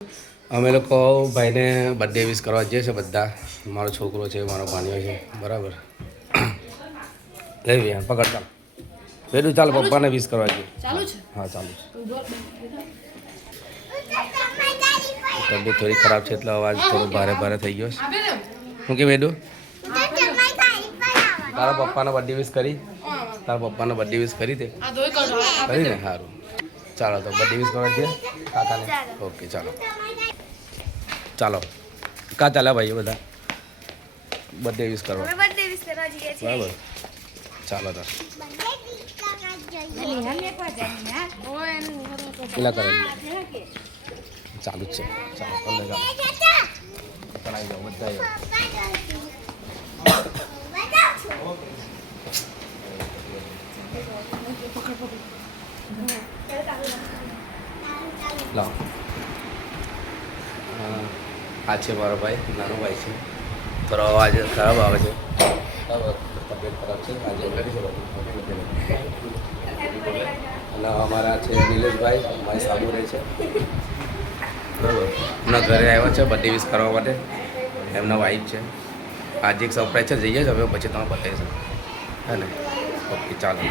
અમે લોકો ભાઈને બર્થડે વિશ કરવા જઈએ છીએ બધા. મારો છોકરો છે, મારો ભાણિયો છે, બરાબર. લઈ ગયા પકડ ચાલ બેડું ચાલ પપ્પાને વિશ કરવા જઈએ. હા ચાલુ છે. તબિયત થોડી ખરાબ છે એટલે અવાજ થોડો ભારે ભારે થઈ ગયો છે. શું કે બેડું તારા પપ્પાનો બર્થડે વિશ કરી? તારા પપ્પાનો બર્થડે વિશ કરી દે કરી ને સારું. ચાલો તો બર્થડે વિશ કરવા જઈએ કાકાને. ઓકે ચાલો ચાલો કા ચાલ્યા ભાઈઓ બધા બર્થડે વિશ કરવા બરાબર. ચાલો તો પેલા કરે ચાલુ જ છે. ચાલો ચાલો કરાવી જાઓ બધા લાવો. આ છે મારો ભાઈ, નાનો ભાઈ છે. થોડો અવાજ ખરાબ આવે છે, તબિયત ખરાબ છે આજે કરી છે બધું. અને અમારા છે નિલેશભાઈ, મારી સામુ રહે છે બરાબર. એમના ઘરે આવ્યા છે બર્થડે વિશ કરવા માટે. એમના વાઈફ છે. આજે એક સરપ્રાઈઝ છે, જઈએ જ હવે પછી તમે બતાવીશું હે ને. ઓકે ચાલો.